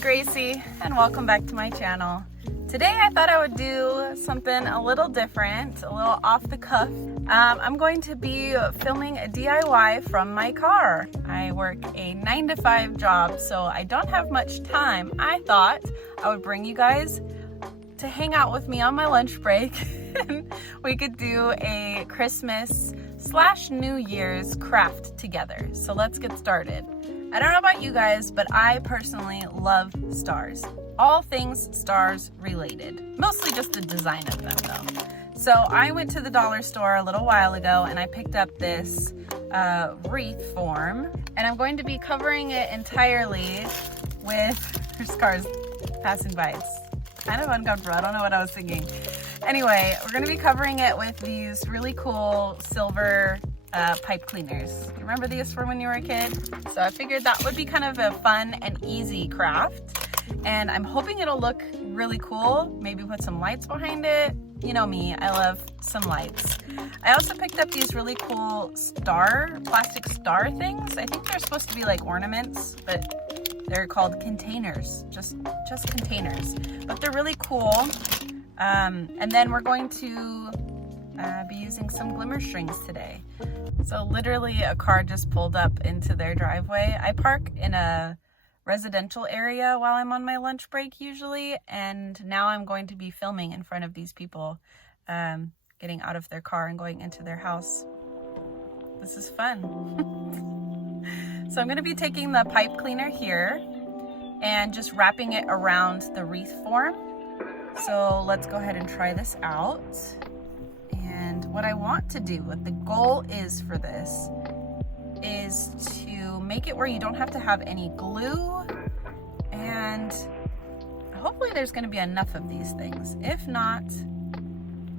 Gracie and welcome back to my channel. Today I thought I would do something a little different, a little off the cuff. I'm going to be filming a DIY from my car. I work a 9-to-5 job, so I don't have much time. I thought I would bring you guys to hang out with me on my lunch break and we could do a Christmas/New Year's craft together. So let's get started. I don't know about you guys, but I personally love stars. All things stars related. Mostly just the design of them though. So I went to the dollar store a little while ago and I picked up this wreath form. And I'm going to be covering it entirely with, there's cars passing by. It's kind of uncomfortable. I don't know what I was thinking. Anyway, we're going to be covering it with these really cool silver pipe cleaners. You remember these from when you were a kid? So I figured that would be kind of a fun and easy craft. And I'm hoping it'll look really cool. Maybe put some lights behind it. You know me, I love some lights. I also picked up these really cool plastic star things. I think they're supposed to be like ornaments, but they're called containers, just containers. But they're really cool. And then we're going to be using some glimmer strings today. So literally a car just pulled up into their driveway. I park in a residential area while I'm on my lunch break usually, and now I'm going to be filming in front of these people getting out of their car and going into their house. This is fun. So I'm going to be taking the pipe cleaner here and just wrapping it around the wreath form. So let's go ahead and try this out. And what I want to do, what the goal is for this, is to make it where you don't have to have any glue, and hopefully there's going to be enough of these things. If not,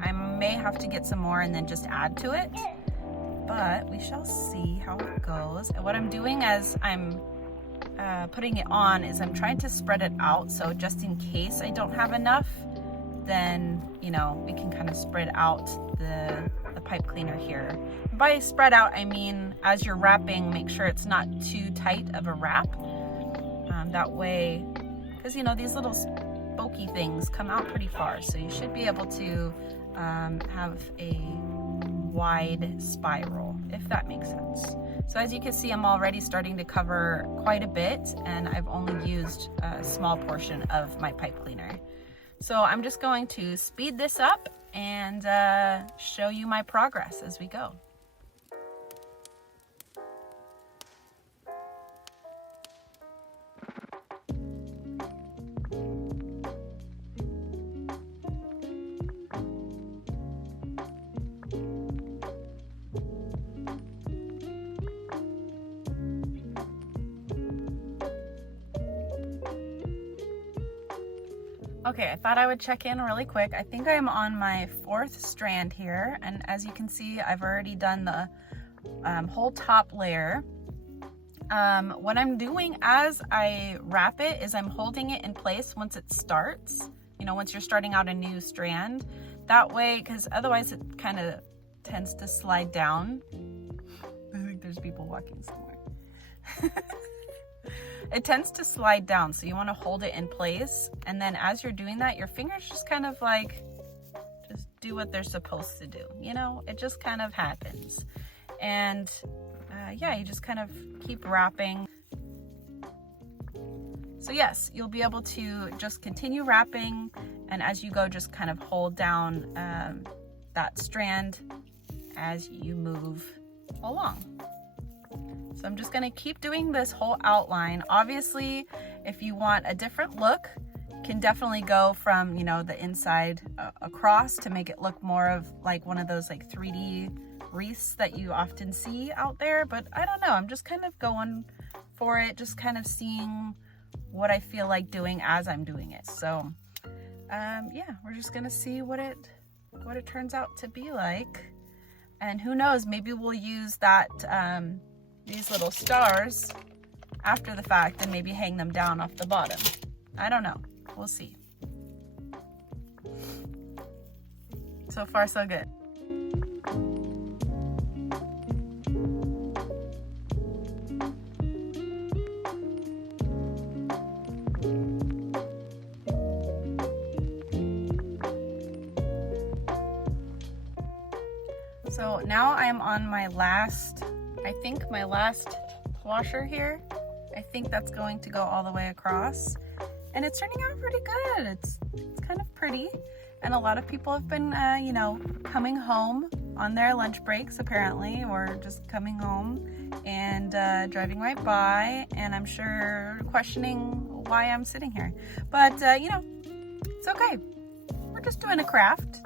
I may have to get some more and then just add to it, but we shall see how it goes. And what I'm doing as I'm putting it on is I'm trying to spread it out, so just in case I don't have enough, then, you know, we can kind of spread out the pipe cleaner here. By spread out, I mean as you're wrapping, make sure it's not too tight of a wrap. That way, because you know, these little spokey things come out pretty far, so you should be able to have a wide spiral, if that makes sense. So as you can see, I'm already starting to cover quite a bit, and I've only used a small portion of my pipe cleaner. So I'm just going to speed this up and show you my progress as we go. Okay, I thought I would check in really quick. I think I'm on my 4th strand here, and as you can see, I've already done the whole top layer. What I'm doing as I wrap it is I'm holding it in place once it starts, you know, once you're starting out a new strand. That way, because otherwise it kind of tends to slide down. I think there's people walking somewhere. It tends to slide down, so you want to hold it in place, and then as you're doing that, your fingers just kind of like just do what they're supposed to do, you know, it just kind of happens. And yeah, you just kind of keep wrapping. So yes, you'll be able to just continue wrapping, and as you go, just kind of hold down that strand as you move along. So I'm just going to keep doing this whole outline. Obviously, if you want a different look, you can definitely go from, you know, the inside across to make it look more of like one of those like 3D wreaths that you often see out there. But I don't know, I'm just kind of going for it, just kind of seeing what I feel like doing as I'm doing it. So yeah, we're just going to see what it turns out to be like. And who knows, maybe we'll use that these little stars after the fact and maybe hang them down off the bottom. I don't know. We'll see. So far, so good. So now I'm on my last, I think my last washer here. I think that's going to go all the way across. And it's turning out pretty good. It's kind of pretty. And a lot of people have been, you know, coming home on their lunch breaks apparently, or just coming home and driving right by. And I'm sure questioning why I'm sitting here. But, you know, it's okay. We're just doing a craft.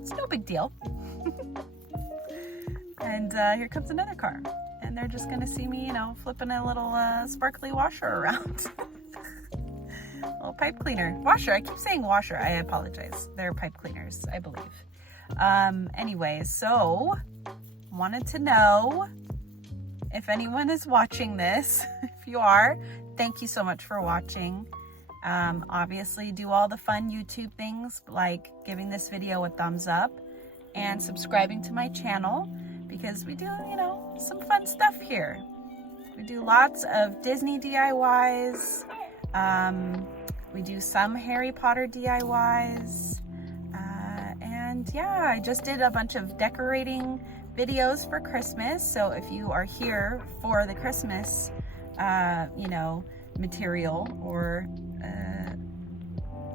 It's no big deal. And here comes another car. And they're just gonna see me, you know, flipping a little sparkly washer around. Little pipe cleaner. Washer, I keep saying washer, I apologize. They're pipe cleaners, I believe. Anyway, so wanted to know if anyone is watching this. If you are, thank you so much for watching. Obviously do all the fun YouTube things like giving this video a thumbs up and subscribing to my channel, because we do, you know, some fun stuff here. We do lots of Disney DIYs. We do some Harry Potter DIYs. And yeah, I just did a bunch of decorating videos for Christmas. So if you are here for the Christmas, you know, material or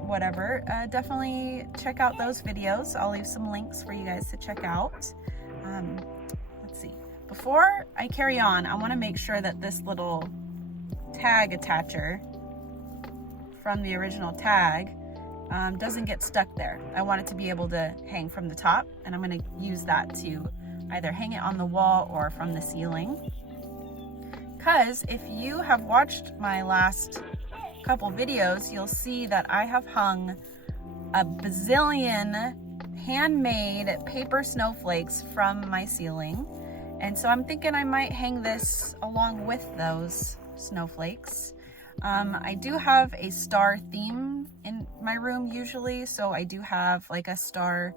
whatever, definitely check out those videos. I'll leave some links for you guys to check out. Let's see. Before I carry on, I want to make sure that this little tag attacher from the original tag doesn't get stuck there. I want it to be able to hang from the top, and I'm going to use that to either hang it on the wall or from the ceiling. Because if you have watched my last couple videos, you'll see that I have hung a bazillion handmade paper snowflakes from my ceiling. And so I'm thinking I might hang this along with those snowflakes. I do have a star theme in my room usually, so I do have like a star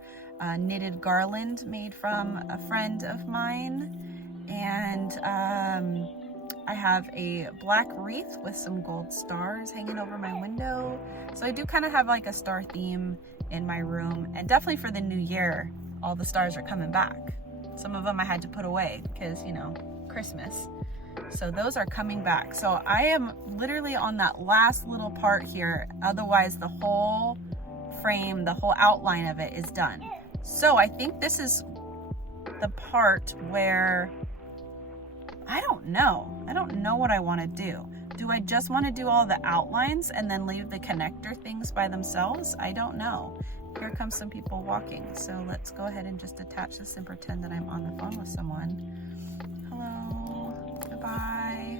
knitted garland made from a friend of mine, and I have a black wreath with some gold stars hanging over my window. So I do kind of have like a star theme in my room, and definitely for the new year, all the stars are coming back. Some of them I had to put away because, you know, Christmas. So those are coming back. So I am literally on that last little part here. Otherwise the whole frame, the whole outline of it is done. So I think this is the part where I don't know what I want to do. Do I just want to do all the outlines and then leave the connector things by themselves? I don't know. Here comes some people walking. So let's go ahead and just attach this and pretend that I'm on the phone with someone. Hello, goodbye.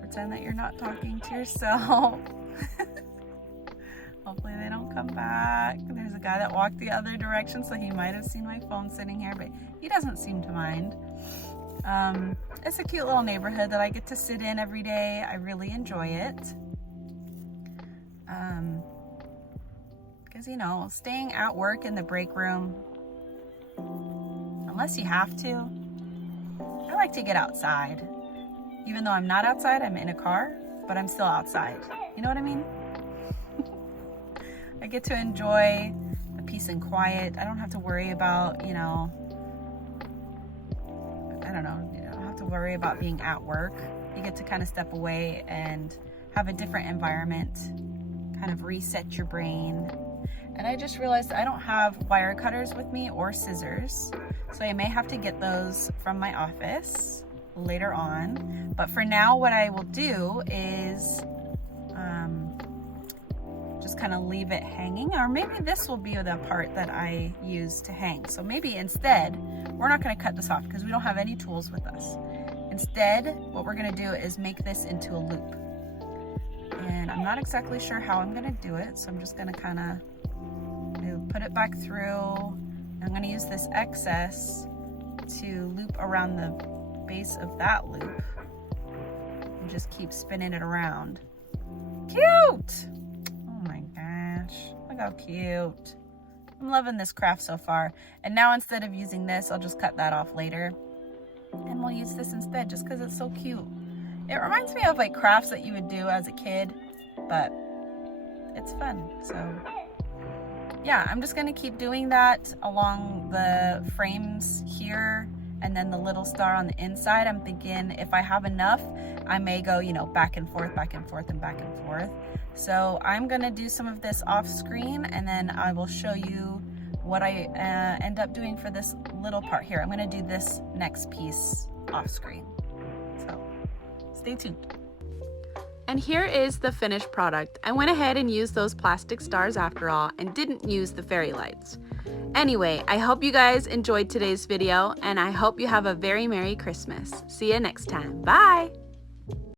Pretend that you're not talking to yourself. Hopefully they don't come back. There's a guy that walked the other direction, so he might have seen my phone sitting here, but he doesn't seem to mind. It's a cute little neighborhood that I get to sit in every day. I really enjoy it. Because, you know, staying at work in the break room, unless you have to, I like to get outside. Even though I'm not outside, I'm in a car, but I'm still outside. You know what I mean? I get to enjoy the peace and quiet. I don't have to worry about, you know, I don't know, you don't have to worry about being at work. You get to kind of step away and have a different environment, kind of reset your brain. And I just realized I don't have wire cutters with me or scissors, so I may have to get those from my office later on. But for now, what I will do is just kind of leave it hanging, or maybe this will be the part that I use to hang. So maybe instead, we're not going to cut this off because we don't have any tools with us. Instead, what we're going to do is make this into a loop. And I'm not exactly sure how I'm going to do it, so I'm just going to kind of put it back through. I'm going to use this excess to loop around the base of that loop and just keep spinning it around. Cute! Oh my gosh, look how cute. I'm loving this craft so far. And now instead of using this, I'll just cut that off later. And we'll use this instead just because it's so cute. It reminds me of like crafts that you would do as a kid, but it's fun. So yeah, I'm just gonna keep doing that along the frames here and then the little star on the inside. I'm thinking if I have enough, I may go, you know, back and forth, back and forth, and back and forth. So I'm gonna do some of this off screen and then I will show you what I end up doing for this little part here. I'm gonna do this next piece off screen. So stay tuned. And here is the finished product. I went ahead and used those plastic stars after all and didn't use the fairy lights. Anyway, I hope you guys enjoyed today's video and I hope you have a very Merry Christmas. See you next time. Bye!